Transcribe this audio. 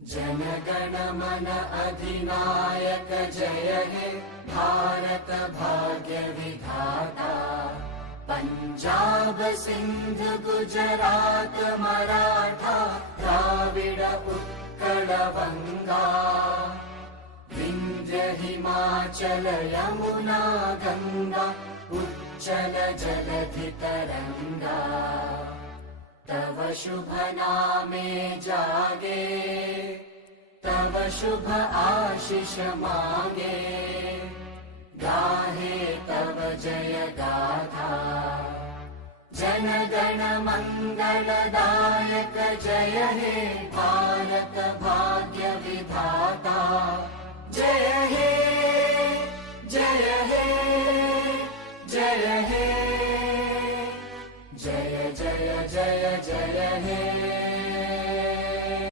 जनगण मन अधिनायक जय हे भारत भाग्य विधाता। पंजाब सिंध गुजरात मराठा द्राविड उत्कल बंगा। विंध्य हिमाचल यमुना गंगा उच्चल जलधि तरंगा। तव शुभ नामे जागे तव शुभ आशीष मांगे। गाहे तव जय गाथा जन गण मंगलदायक जय हे भारत भाग्य